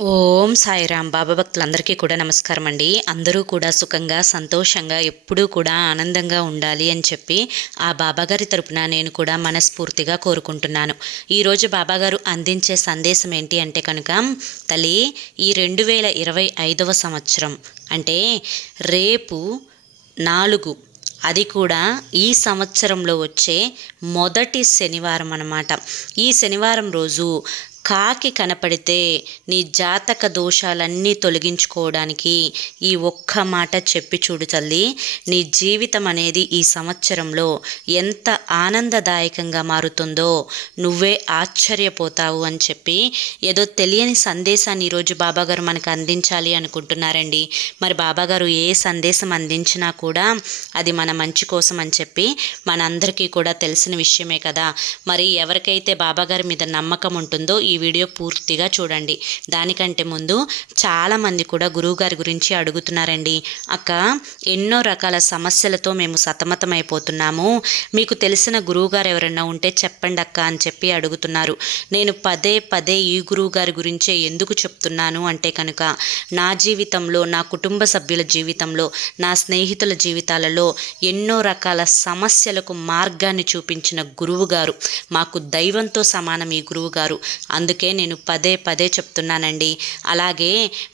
ఓం సాయిరామ్ బాబా భక్తులందరికీ కూడా నమస్కారం అండి. అందరూ కూడా సుఖంగా సంతోషంగా ఎప్పుడూ కూడా ఆనందంగా ఉండాలి అని చెప్పి ఆ బాబాగారి తరపున నేను కూడా మనస్ఫూర్తిగా కోరుకుంటున్నాను. ఈరోజు బాబాగారు అందించే సందేశం ఏంటి అంటే కనుక తల్లి ఈ రెండు వేల ఇరవై ఐదవ సంవత్సరం అంటే రేపు నాలుగు అది కూడా ఈ సంవత్సరంలో వచ్చే మొదటి శనివారం అన్నమాట. ఈ శనివారం రోజు కాకి కనపడితే నీ జాతక దోషాలన్నీ తొలగించుకోవడానికి ఈ ఒక్క మాట చెప్పి చూడు తల్లి. నీ జీవితం అనేది ఈ సంవత్సరంలో ఎంత ఆనందదాయకంగా మారుతుందో నువ్వే ఆశ్చర్యపోతావు అని చెప్పి ఏదో తెలియని సందేశాన్ని ఈరోజు బాబాగారు మనకు అందించాలి అనుకుంటున్నారండి. మరి బాబాగారు ఏ సందేశం అందించినా కూడా అది మన మంచి కోసం అని చెప్పి మనందరికీ కూడా తెలిసిన విషయమే కదా. మరి ఎవరికైతే బాబాగారి మీద నమ్మకం ఉంటుందో ఈ వీడియో పూర్తిగా చూడండి. దానికంటే ముందు చాలామంది కూడా గురువుగారి గురించి అడుగుతున్నారండి. అక్క ఎన్నో రకాల సమస్యలతో మేము సతమతమైపోతున్నాము. మీకు తెలిసిన గురువుగారు ఎవరైనా ఉంటే చెప్పండి అక్క అని చెప్పి అడుగుతున్నారు. నేను పదే పదే ఈ గురువుగారి గురించే ఎందుకు చెప్తున్నాను అంటే కనుక నా జీవితంలో నా కుటుంబ సభ్యుల జీవితంలో నా స్నేహితుల జీవితాలలో ఎన్నో రకాల సమస్యలకు మార్గాన్ని చూపించిన గురువుగారు మాకు దైవంతో సమానం ఈ గురువుగారు అందుకే అందుకే నేను పదే పదే చెప్తున్నానండి. అలాగే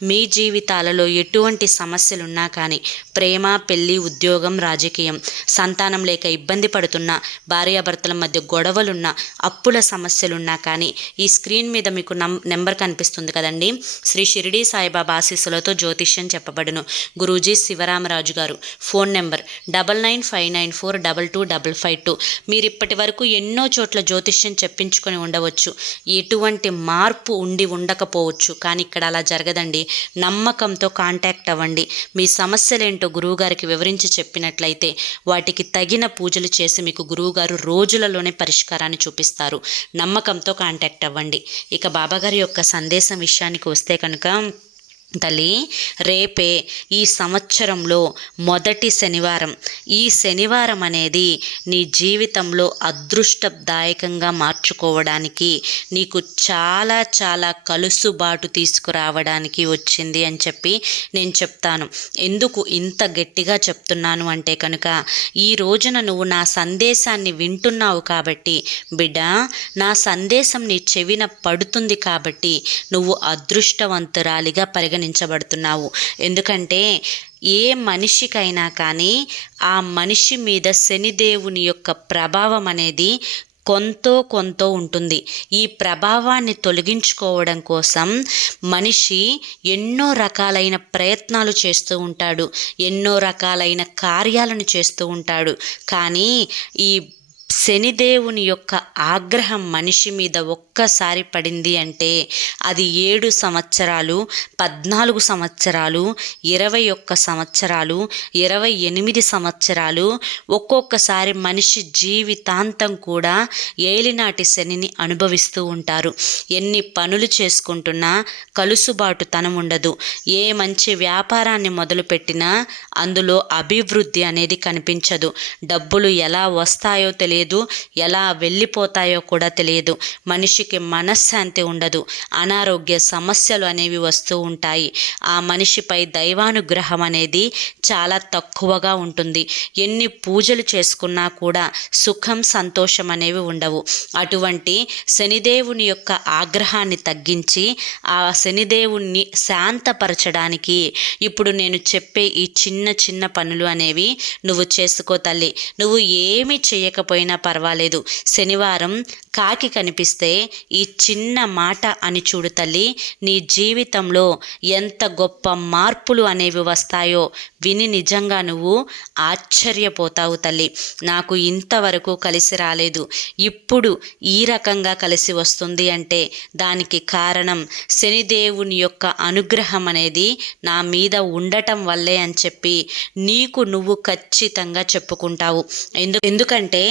మీ జీవితాలలో ఎటువంటి సమస్యలున్నా కానీ ప్రేమ పెళ్ళి ఉద్యోగం రాజకీయం సంతానం లేక ఇబ్బంది పడుతున్న భార్యాభర్తల మధ్య గొడవలున్న అప్పుల సమస్యలున్నా కానీ ఈ స్క్రీన్ మీద మీకు నం నెంబర్ కనిపిస్తుంది కదండి. శ్రీ షిరిడి సాయిబాబా ఆశీస్సులతో జ్యోతిష్యం చెప్పబడును. గురూజీ శివరామరాజు గారు phone number double nine five nine four double two double five two. మీరు ఇప్పటి వరకు ఎన్నో చోట్ల జ్యోతిష్యం చెప్పించుకొని ఉండవచ్చు. ఎటువంటి మార్పు ఉండి ఉండకపోవచ్చు. కానీ ఇక్కడ అలా జరగదండి. నమ్మకంతో కాంటాక్ట్ అవ్వండి. మీ సమస్యలేంటో గురువుగారికి వివరించి చెప్పినట్లయితే వాటికి తగిన పూజలు చేసి మీకు గురువుగారు రోజులలోనే పరిష్కారాన్ని చూపిస్తారు. నమ్మకంతో కాంటాక్ట్ అవ్వండి. ఇక బాబాగారి యొక్క సందేశం విషయానికి వస్తే కనుక తల్లి రేపే ఈ సంవత్సరంలో మొదటి శనివారం. ఈ శనివారం అనేది నీ జీవితంలో అదృష్టదాయకంగా మార్చుకోవడానికి నీకు చాలా చాలా కలుసుబాటు తీసుకురావడానికి వచ్చింది అని చెప్పి నేను చెప్తాను. ఎందుకు ఇంత గట్టిగా చెప్తున్నాను అంటే కనుక ఈ రోజున నువ్వు నా సందేశాన్ని వింటున్నావు కాబట్టి బిడ్డ నా సందేశం నీ చెవిన పడుతుంది కాబట్టి నువ్వు అదృష్టవంతురాలిగా పరిగణి పరిగణించబడుతున్నావు ఎందుకంటే ఏ మనిషికైనా కానీ ఆ మనిషి మీద శనిదేవుని యొక్క ప్రభావం అనేది కొంతో కొంత ఉంటుంది. ఈ ప్రభావాన్ని తొలగించుకోవడం కోసం మనిషి ఎన్నో రకాలైన ప్రయత్నాలు చేస్తూ ఉంటాడు. ఎన్నో రకాలైన కార్యాలను చేస్తూ ఉంటాడు. కానీ ఈ శనిదేవుని యొక్క ఆగ్రహం మనిషి మీద ఒక్కసారి పడింది అంటే అది ఏడు సంవత్సరాలు పద్నాలుగు సంవత్సరాలు ఇరవై ఒక్క సంవత్సరాలు ఇరవై ఎనిమిది సంవత్సరాలు ఒక్కొక్కసారి మనిషి జీవితాంతం కూడా ఏలినాటి శనిని అనుభవిస్తూ ఉంటారు. ఎన్ని పనులు చేసుకుంటున్నా కలుసుబాటు తనం ఉండదు. ఏ మంచి వ్యాపారాన్ని మొదలుపెట్టినా అందులో అభివృద్ధి అనేది కనిపించదు. డబ్బులు ఎలా వస్తాయో తెలియదు. తెలియదు ఎలా వెళ్ళిపోతాయో కూడా తెలియదు. మనిషికి మనశ్శాంతి ఉండదు. అనారోగ్య సమస్యలు అనేవి వస్తూ ఉంటాయి. ఆ మనిషిపై దైవానుగ్రహం అనేది చాలా తక్కువగా ఉంటుంది. ఎన్ని పూజలు చేసుకున్నా కూడా సుఖం సంతోషం అనేవి ఉండవు. అటువంటి శనిదేవుని యొక్క ఆగ్రహాన్ని తగ్గించి ఆ శనిదేవుణ్ణి శాంతపరచడానికి ఇప్పుడు నేను చెప్పే ఈ చిన్న చిన్న పనులు అనేవి నువ్వు చేసుకో తల్లి. నువ్వు ఏమి చేయకపోయినా పర్వాలేదు. శనివారం కాకి కనిపిస్తే ఈ చిన్న మాట అని చూడు తల్లి నీ జీవితంలో ఎంత గొప్ప మార్పులు అనేవి వస్తాయో విని నిజంగా నువ్వు ఆశ్చర్యపోతావు తల్లి. నాకు ఇంతవరకు కలిసి రాలేదు. ఇప్పుడు ఈ రకంగా కలిసి వస్తుంది అంటే దానికి కారణం శనిదేవుని యొక్క అనుగ్రహం అనేది నా మీద ఉండటం వల్లే అని చెప్పి నీకు నువ్వు ఖచ్చితంగా చెప్పుకుంటావు. ఎందు ఎందుకంటే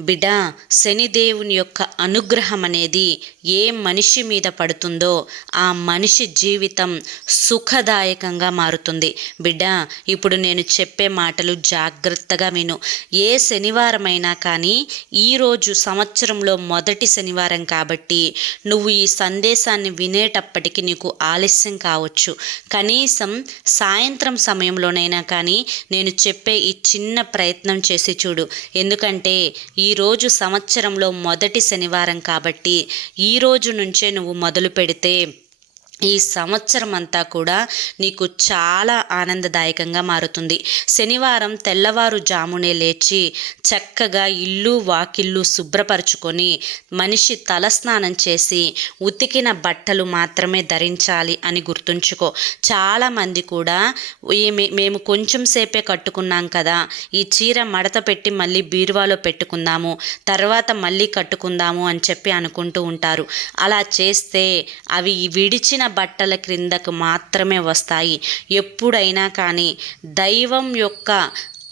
బిడ్డ శనిదేవుని యొక్క అనుగ్రహం అనేది ఏ మనిషి మీద పడుతుందో ఆ మనిషి జీవితం సుఖదాయకంగా మారుతుంది. బిడ్డ ఇప్పుడు నేను చెప్పే మాటలు జాగ్రత్తగా విను. ఏ శనివారమైనా కానీ ఈరోజు సంవత్సరంలో మొదటి శనివారం కాబట్టి నువ్వు ఈ సందేశాన్ని వినేటప్పటికి నీకు ఆలస్యం కావచ్చు. కనీసం సాయంత్రం సమయంలోనైనా కానీ నేను చెప్పే ఈ చిన్న ప్రయత్నం చేసి చూడు. ఎందుకంటే ఈ ఈరోజు సంవత్సరంలో మొదటి శనివారం కాబట్టి ఈ రోజు నుంచే నువ్వు మొదలు పెడితే ఈ సంవత్సరం అంతా కూడా నీకు చాలా ఆనందదాయకంగా మారుతుంది. శనివారం తెల్లవారు జామునే లేచి చక్కగా ఇల్లు వాకిళ్ళు శుభ్రపరచుకొని మనిషి తలస్నానం చేసి ఉతికిన బట్టలు మాత్రమే ధరించాలి అని గుర్తుంచుకో. చాలామంది కూడా మేము కొంచెం సేపే కట్టుకున్నాం కదా ఈ చీర మడత పెట్టి మళ్ళీ బీరువాలో పెట్టుకుందాము తర్వాత మళ్ళీ కట్టుకుందాము అని చెప్పి అనుకుంటూ ఉంటారు. అలా చేస్తే అవి విడిచిన బట్టల క్రిందకు మాత్రమే వస్తాయి. ఎప్పుడైనా కానీ దైవం యొక్క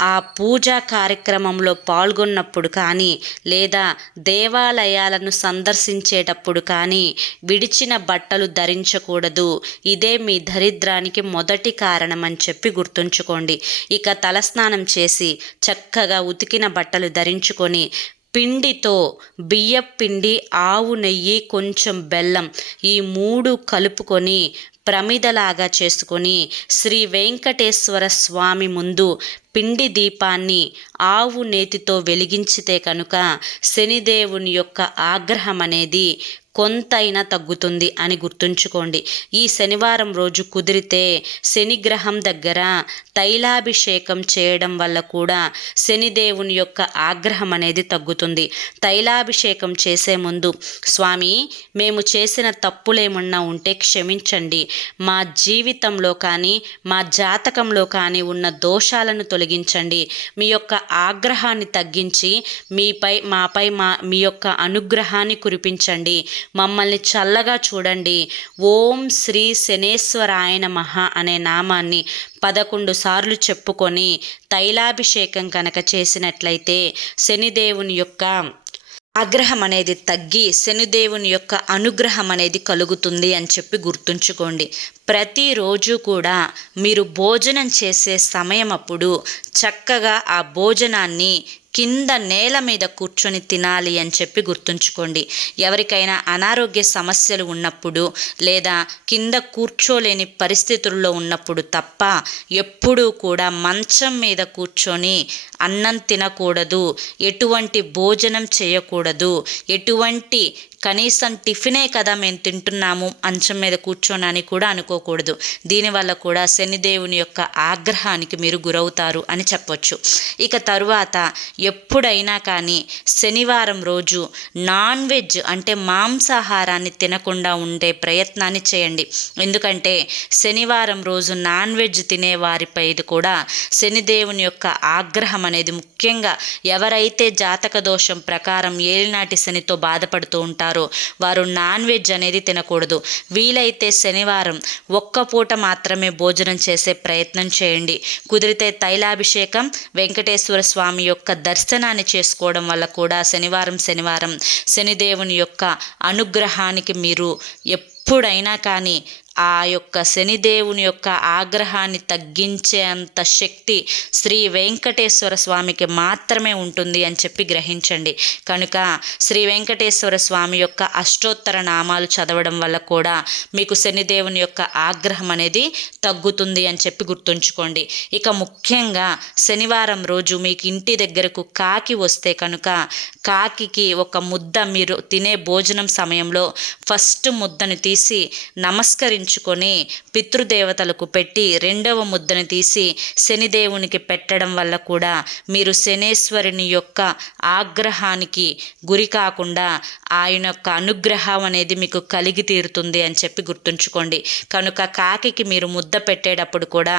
ఆ పూజా కార్యక్రమంలో పాల్గొన్నప్పుడు కానీ లేదా దేవాలయాలను సందర్శించేటప్పుడు కానీ విడిచిన బట్టలు ధరించకూడదు. ఇదే మీ దరిద్రానికి మొదటి కారణం అని చెప్పి గుర్తుంచుకోండి. ఇక తలస్నానం చేసి చక్కగా ఉతికిన బట్టలు ధరించుకొని పిండితో బియ్యపిండి ఆవు నెయ్యి కొంచెం బెల్లం ఈ మూడు కలుపుకొని ప్రమిదలాగా చేసుకొని శ్రీ వెంకటేశ్వర స్వామి ముందు పిండి దీపాన్ని ఆవు నేతితో వెలిగించితే కనుక శనిదేవుని యొక్క ఆగ్రహం అనేది కొంతైనా తగ్గుతుంది అని గుర్తుంచుకోండి. ఈ శనివారం రోజు కుదిరితే శనిగ్రహం దగ్గర తైలాభిషేకం చేయడం వల్ల కూడా శనిదేవుని యొక్క ఆగ్రహం అనేది తగ్గుతుంది. తైలాభిషేకం చేసే ముందు స్వామి మేము చేసిన తప్పులేమన్నా ఉంటే క్షమించండి. మా జీవితంలో కానీ మా జాతకంలో కానీ ఉన్న దోషాలను తొలగించండి. మీ యొక్క ఆగ్రహాన్ని తగ్గించి మీపై మాపై మా మీ యొక్క అనుగ్రహాన్ని కురిపించండి. మమ్మల్ని చల్లగా చూడండి. ఓం శ్రీ శనేశ్వరాయన మహా అనే నామాన్ని పదకొండు సార్లు చెప్పుకొని తైలాభిషేకం కనుక చేసినట్లయితే శనిదేవుని యొక్క ఆగ్రహం అనేది తగ్గి శనిదేవుని యొక్క అనుగ్రహం అనేది కలుగుతుంది అని చెప్పి గుర్తుంచుకోండి. ప్రతిరోజు కూడా మీరు భోజనం చేసే సమయం అప్పుడు చక్కగా ఆ భోజనాన్ని కింద నేల మీద కూర్చొని తినాలి అని చెప్పి గుర్తుంచుకోండి. ఎవరికైనా అనారోగ్య సమస్యలు ఉన్నప్పుడు లేదా కింద కూర్చోలేని పరిస్థితుల్లో ఉన్నప్పుడు తప్ప ఎప్పుడూ కూడా మంచం మీద కూర్చొని అన్నం తినకూడదు ఎటువంటి భోజనం చేయకూడదు ఎటువంటి కనీసం టిఫినే కదా మేము తింటున్నాము అంచం మీద కూర్చోనని కూడా అనుకోకూడదు. దీనివల్ల కూడా శనిదేవుని యొక్క ఆగ్రహానికి మీరు గురవుతారు అని చెప్పొచ్చు. ఇక తరువాత ఎప్పుడైనా కానీ శనివారం రోజు నాన్ వెజ్ అంటే మాంసాహారాన్ని తినకుండా ఉండే ప్రయత్నాన్ని చేయండి. ఎందుకంటే శనివారం రోజు నాన్ వెజ్ తినే వారిపై కూడా శనిదేవుని యొక్క ఆగ్రహం అనేది ముఖ్యంగా ఎవరైతే జాతక దోషం ప్రకారం ఏలినాటి శనితో బాధపడుతూ ఉంటారో వారు నాన్ వెజ్ అనేది తినకూడదు. వీలైతే శనివారం ఒక్క పూట మాత్రమే భోజనం చేసే ప్రయత్నం చేయండి. కుదిరితే తైలాభిషేకం వెంకటేశ్వర స్వామి యొక్క దర్శనాన్ని చేసుకోవడం వల్ల కూడా శనివారం శనివారం శనిదేవుని యొక్క అనుగ్రహానికి మీరు ఎప్పుడైనా కానీ ఆ యొక్క శనిదేవుని యొక్క ఆగ్రహాన్ని తగ్గించే అంత శక్తి శ్రీ వెంకటేశ్వర స్వామికి మాత్రమే ఉంటుంది అని చెప్పి గ్రహించండి. కనుక శ్రీ వెంకటేశ్వర స్వామి యొక్క అష్టోత్తర నామాలు చదవడం వల్ల కూడా మీకు శనిదేవుని యొక్క ఆగ్రహం అనేది తగ్గుతుంది అని చెప్పి గుర్తుంచుకోండి. ఇక ముఖ్యంగా శనివారం రోజు మీకు ఇంటి దగ్గరకు కాకి వస్తే కనుక కాకికి ఒక ముద్ద మీరు తినే భోజనం సమయంలో ఫస్ట్ ముద్దను తీసి నమస్కరించి ఉంచుకొని పితృదేవతలకు పెట్టి రెండవ ముద్దను తీసి శనిదేవునికి పెట్టడం వల్ల కూడా మీరు శనేశ్వరుని యొక్క ఆగ్రహానికి గురి కాకుండా ఆయన యొక్క అనుగ్రహం అనేది మీకు కలిగి తీరుతుంది అని చెప్పి గుర్తుంచుకోండి. కనుక కాకికి మీరు ముద్ద పెట్టేటప్పుడు కూడా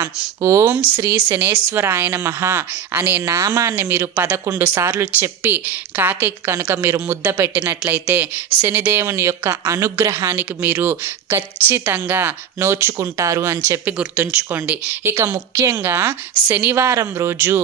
ఓం శ్రీ శనేశ్వరాయన మహా అనే నామాన్ని మీరు పదకొండు సార్లు చెప్పి కాకికి కనుక మీరు ముద్ద పెట్టినట్లయితే శనిదేవుని యొక్క అనుగ్రహానికి మీరు ఖచ్చితంగా నోచుకుంటారు అని చెప్పి గుర్తుంచుకోండి. ఇక ముఖ్యంగా శనివారం రోజు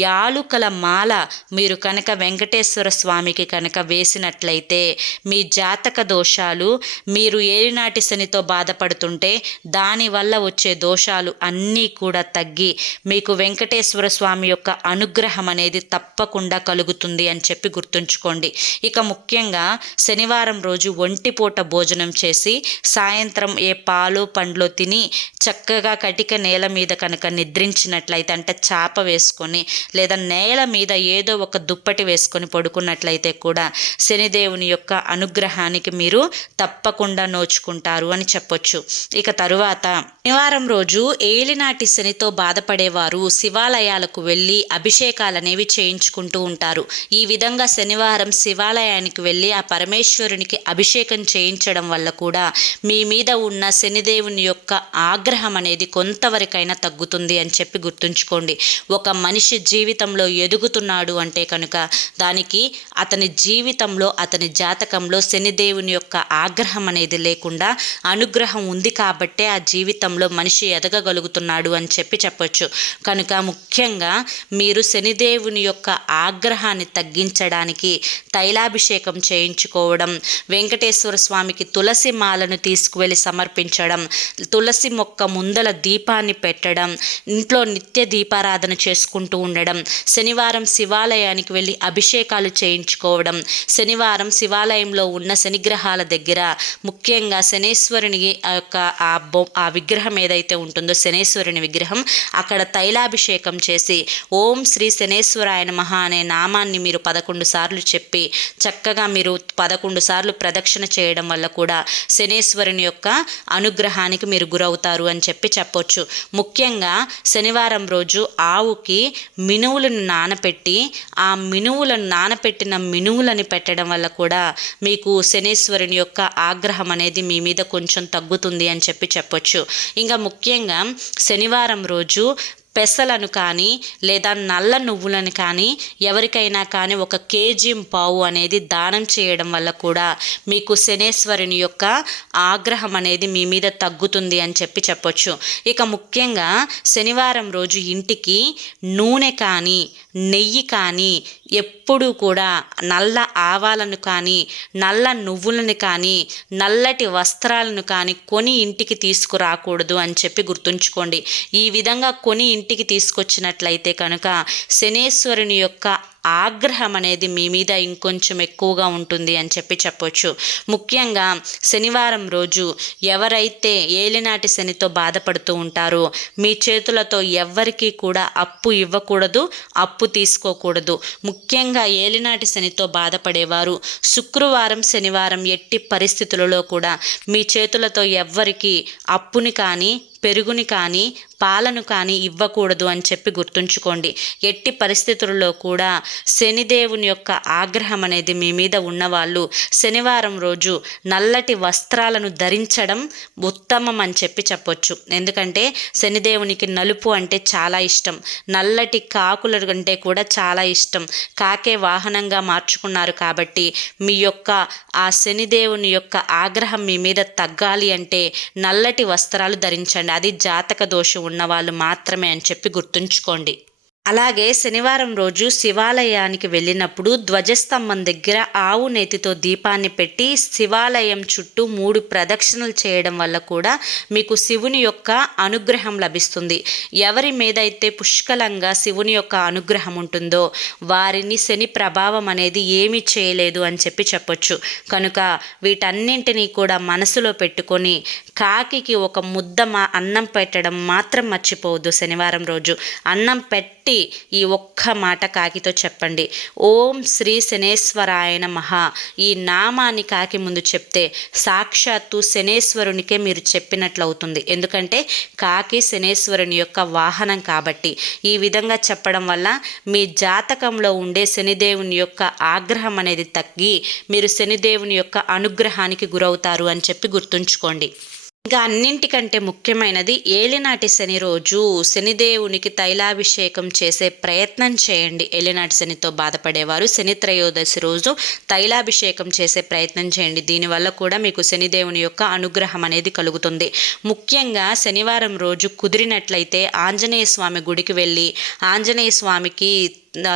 యాలుకల మాల మీరు కనుక వెంకటేశ్వర స్వామికి కనుక వేసినట్లయితే మీ జాతక దోషాలు మీరు ఏలినాటి శనితో బాధపడుతుంటే దానివల్ల వచ్చే దోషాలు అన్నీ కూడా తగ్గి మీకు వెంకటేశ్వర స్వామి యొక్క అనుగ్రహం అనేది తప్పకుండా కలుగుతుంది అని చెప్పి గుర్తుంచుకోండి. ఇక ముఖ్యంగా శనివారం రోజు ఒంటిపూట భోజనం చేసి సాయంత్రం ఏ పాలు పండ్లు తిని చక్కగా కటిక నేల మీద కనుక నిద్రించినట్లయితే అంటే చాప వేసుకొని లేదా నేల మీద ఏదో ఒక దుప్పటి వేసుకొని పడుకున్నట్లయితే కూడా శనిదేవుని యొక్క అనుగ్రహానికి మీరు తప్పకుండా నోచుకుంటారు అని చెప్పొచ్చు. ఇక తరువాత శనివారం రోజు ఏలినాటి శనితో బాధపడేవారు శివాలయాలకు వెళ్ళి అభిషేకాలు అనేవి చేయించుకుంటూ ఉంటారు. ఈ విధంగా శనివారం శివాలయానికి వెళ్ళి ఆ పరమేశ్వరునికి అభిషేకం చేయించడం వల్ల కూడా మీ మీద ఉన్న శనిదేవుని యొక్క ఆగ్రహం అనేది కొంతవరకైనా తగ్గుతుంది అని చెప్పి గుర్తుంచుకోండి. ఒక మనిషి జీవితంలో ఎదుగుతున్నాడు అంటే కనుక దానికి అతని జీవితంలో అతని జాతకంలో శనిదేవుని యొక్క ఆగ్రహం అనేది లేకుండా అనుగ్రహం ఉంది కాబట్టే ఆ జీవితంలో మనిషి ఎదగగలుగుతున్నాడు అని చెప్పి చెప్పొచ్చు. కనుక ముఖ్యంగా మీరు శనిదేవుని యొక్క ఆగ్రహాన్ని తగ్గించడానికి తైలాభిషేకం చేయించుకోవడం వెంకటేశ్వర స్వామికి తులసి మాలను తీసుకువెళ్ళి సమర్పించడం తులసి మొక్క ముందల దీపాన్ని పెట్టడం ఇంట్లో నిత్య దీపారాధన చేసుకుంటూ ఉండడం శనివారం శివాలయానికి వెళ్ళి అభిషేకాలు చేయించుకోవడం శనివారం శివాలయంలో ఉన్న శనిగ్రహాల దగ్గర ముఖ్యంగా శనేశ్వరుని యొక్క ఆ బొ ఆ విగ్రహం ఏదైతే ఉంటుందో శనేశ్వరుని విగ్రహం అక్కడ తైలాభిషేకం చేసి ఓం శ్రీ శనేశ్వరాయ మహా అనే నామాన్ని మీరు పదకొండు సార్లు చెప్పి చక్కగా మీరు పదకొండు సార్లు ప్రదక్షిణ చేయడం వల్ల కూడా శనేశ్వరుని యొక్క అనుగ్రహానికి మీరు గురవుతారు అని చెప్పి చెప్పొచ్చు. ముఖ్యంగా శనివారం రోజు ఆవుకి మినువులను నానపెట్టి ఆ మినువులను నానపెట్టిన మినువులని పెట్టడం వల్ల కూడా మీకు శనీశ్వరుని యొక్క ఆగ్రహం అనేది మీ మీద కొంచెం తగ్గుతుంది అని చెప్పి చెప్పొచ్చు. ఇంకా ముఖ్యంగా శనివారం రోజు పెసలను కానీ లేదా నల్ల నువ్వులను కానీ ఎవరికైనా కానీ ఒక కేజీ పావు అనేది దానం చేయడం వల్ల కూడా మీకు శనేశ్వరుని యొక్క ఆగ్రహం అనేది మీ మీద తగ్గుతుంది అని చెప్పి చెప్పొచ్చు. ఇక ముఖ్యంగా శనివారం రోజు ఇంటికి నూనె కానీ నెయ్యి కానీ ఎప్పుడూ కూడా నల్ల ఆవాలను కానీ నల్ల నువ్వులను కానీ నల్లటి వస్త్రాలను కానీ కొని ఇంటికి తీసుకురాకూడదు అని చెప్పి గుర్తుంచుకోండి. ఈ విధంగా కొని ఇంటికి తీసుకొచ్చినట్లయితే కనుక శనేశ్వరుని యొక్క ఆగ్రహం అనేది మీ మీద ఇంకొంచెం ఎక్కువగా ఉంటుంది అని చెప్పి చెప్పొచ్చు. ముఖ్యంగా శనివారం రోజు ఎవరైతే ఏలినాటి శనితో బాధపడుతూ ఉంటారో మీ చేతులతో ఎవ్వరికీ కూడా అప్పు ఇవ్వకూడదు అప్పు తీసుకోకూడదు. ముఖ్యంగా ఏలినాటి శనితో బాధపడేవారు శుక్రవారం శనివారం ఎట్టి పరిస్థితులలో కూడా మీ చేతులతో ఎవ్వరికి అప్పుని కానీ పెరుగుని కానీ పాలను కానీ ఇవ్వకూడదు అని చెప్పి గుర్తుంచుకోండి. ఎట్టి పరిస్థితుల్లో కూడా శనిదేవుని యొక్క ఆగ్రహం అనేది మీ మీద ఉన్నవాళ్ళు శనివారం రోజు నల్లటి వస్త్రాలను ధరించడం ఉత్తమం అని చెప్పి చెప్పొచ్చు. ఎందుకంటే శనిదేవునికి నలుపు అంటే చాలా ఇష్టం. నల్లటి కాకుల కంటే కూడా చాలా ఇష్టం. కాకే వాహనంగా మార్చుకున్నారు కాబట్టి మీ యొక్క ఆ శనిదేవుని యొక్క ఆగ్రహం మీ మీద తగ్గాలి అంటే నల్లటి వస్త్రాలు ధరించండి. అది జాతక దోషం ఉన్నవాళ్ళు మాత్రమే అని చెప్పి గుర్తుంచుకోండి. అలాగే శనివారం రోజు శివాలయానికి వెళ్ళినప్పుడు ధ్వజస్తంభం దగ్గర ఆవు నేతితో దీపాన్ని పెట్టి శివాలయం చుట్టూ మూడు ప్రదక్షిణలు చేయడం వల్ల కూడా మీకు శివుని యొక్క అనుగ్రహం లభిస్తుంది. ఎవరి మీద అయితే పుష్కలంగా శివుని యొక్క అనుగ్రహం ఉంటుందో వారిని శని ప్రభావం అనేది ఏమీ చేయలేదు అని చెప్పి చెప్పొచ్చు. కనుక వీటన్నింటినీ కూడా మనసులో పెట్టుకొని కాకికి ఒక ముద్ద మా అన్నం పెట్టడం మాత్రం మర్చిపోవద్దు శనివారం రోజు. అన్నం పెట్టి ఈ ఒక్క మాట కాకితో చెప్పండి. ఓం శ్రీ శనేశ్వరాయ నమః. ఈ నామాన్ని కాకి ముందు చెప్తే సాక్షాత్తు శనేశ్వరునికే మీరు చెప్పినట్లు అవుతుంది ఎందుకంటే కాకి శనేశ్వరుని యొక్క వాహనం కాబట్టి. ఈ విధంగా చెప్పడం వల్ల మీ జాతకంలో ఉండే శనిదేవుని యొక్క ఆగ్రహం అనేది తగ్గి మీరు శనిదేవుని యొక్క అనుగ్రహానికి గురవుతారు అని చెప్పి గుర్తుంచుకోండి. ఇంకా అన్నింటికంటే ముఖ్యమైనది ఏలినాటి శని రోజు శనిదేవునికి తైలాభిషేకం చేసే ప్రయత్నం చేయండి. ఏలినాటి శనితో బాధపడేవారు శని త్రయోదశి రోజు తైలాభిషేకం చేసే ప్రయత్నం చేయండి. దీనివల్ల కూడా మీకు శనిదేవుని యొక్క అనుగ్రహం అనేది కలుగుతుంది. ముఖ్యంగా శనివారం రోజు కుదిరినట్లయితే ఆంజనేయ స్వామి గుడికి వెళ్ళి ఆంజనేయ స్వామికి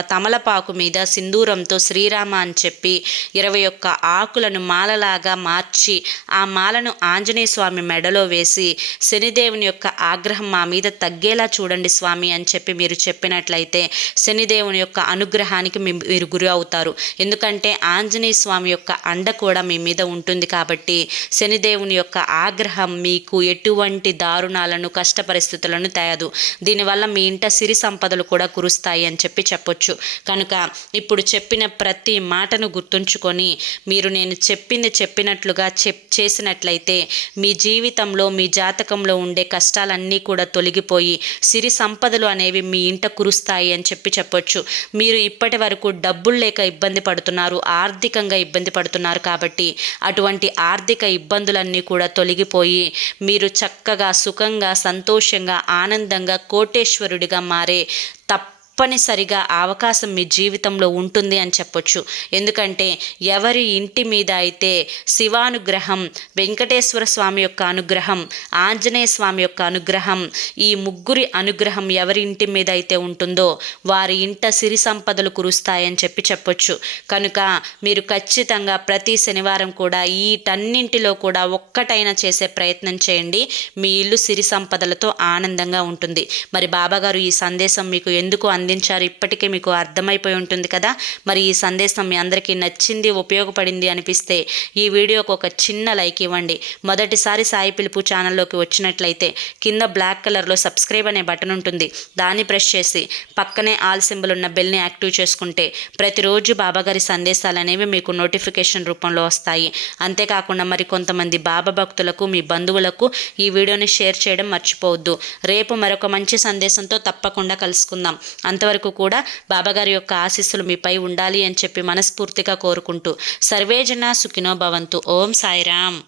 తమలపాకు మీద సింధూరంతో శ్రీరామ అని చెప్పి ఇరవై ఒక్క ఆకులను మాలలాగా మార్చి ఆ మాలను ఆంజనేయ స్వామి మెడలో వేసి శనిదేవుని యొక్క ఆగ్రహం మా మీద తగ్గేలా చూడండి స్వామి అని చెప్పి మీరు చెప్పినట్లయితే శనిదేవుని యొక్క అనుగ్రహానికి మీరు గురి అవుతారు. ఎందుకంటే ఆంజనేయ స్వామి యొక్క అండ కూడా మీ మీద ఉంటుంది కాబట్టి శనిదేవుని యొక్క ఆగ్రహం మీకు ఎటువంటి దారుణాలను కష్ట పరిస్థితులను తేదు. దీనివల్ల మీ ఇంట సిరి సంపదలు కూడా కురుస్తాయి అని చెప్పి చెప్పారు చెప్పొచ్చు. కనుక ఇప్పుడు చెప్పిన ప్రతి మాటను గుర్తుంచుకొని మీరు నేను చెప్పింది చెప్పినట్లుగా చెప్ చేసినట్లయితే మీ జీవితంలో మీ జాతకంలో ఉండే కష్టాలన్నీ కూడా తొలగిపోయి సిరి సంపదలు అనేవి మీ ఇంట కురుస్తాయి అని చెప్పి చెప్పొచ్చు. మీరు ఇప్పటి వరకు డబ్బులు లేక ఇబ్బంది పడుతున్నారు ఆర్థికంగా ఇబ్బంది పడుతున్నారు కాబట్టి అటువంటి ఆర్థిక ఇబ్బందులన్నీ కూడా తొలగిపోయి మీరు చక్కగా సుఖంగా సంతోషంగా ఆనందంగా కోటేశ్వరుడిగా మారే తప్ప తప్పనిసరిగా అవకాశం మీ జీవితంలో ఉంటుంది అని చెప్పొచ్చు. ఎందుకంటే ఎవరి ఇంటి మీద అయితే శివానుగ్రహం వెంకటేశ్వర స్వామి యొక్క అనుగ్రహం ఆంజనేయ స్వామి యొక్క అనుగ్రహం ఈ ముగ్గురి అనుగ్రహం ఎవరి ఇంటి మీద అయితే ఉంటుందో వారి ఇంట సిరి సంపదలు కురుస్తాయని చెప్పి చెప్పొచ్చు. కనుక మీరు ఖచ్చితంగా ప్రతి శనివారం కూడా ఈటన్నింటిలో కూడా ఒక్కటైనా చేసే ప్రయత్నం చేయండి. మీ ఇల్లు సిరి సంపదలతో ఆనందంగా ఉంటుంది. మరి బాబాగారు ఈ సందేశం మీకు ఎందుకు అందించారు ఇప్పటికే మీకు అర్థమైపోయి ఉంటుంది కదా? మరి ఈ సందేశం మీ అందరికీ నచ్చింది ఉపయోగపడింది అనిపిస్తే ఈ వీడియోకి ఒక చిన్న లైక్ ఇవ్వండి. మొదటిసారి సాయి పిలుపు ఛానల్లోకి వచ్చినట్లయితే కింద బ్లాక్ కలర్లో సబ్స్క్రైబ్ అనే బటన్ ఉంటుంది. దాన్ని ప్రెస్ చేసి పక్కనే ఆల్ సింబల్ ఉన్న బెల్ని యాక్టివ్ చేసుకుంటే ప్రతిరోజు బాబాగారి సందేశాలు అనేవి మీకు నోటిఫికేషన్ రూపంలో వస్తాయి. అంతేకాకుండా మరి కొంతమంది బాబా భక్తులకు మీ బంధువులకు ఈ వీడియోని షేర్ చేయడం మర్చిపోవద్దు. రేపు మరొక మంచి సందేశంతో తప్పకుండా కలుసుకుందాం. అంతవరకు కూడా బాబాగారి యొక్క ఆశీస్సులు మీపై ఉండాలి అని చెప్పి మనస్ఫూర్తిగా కోరుకుంటూ సర్వేజన సుఖినో భవంతు. ఓం సాయిరామ్.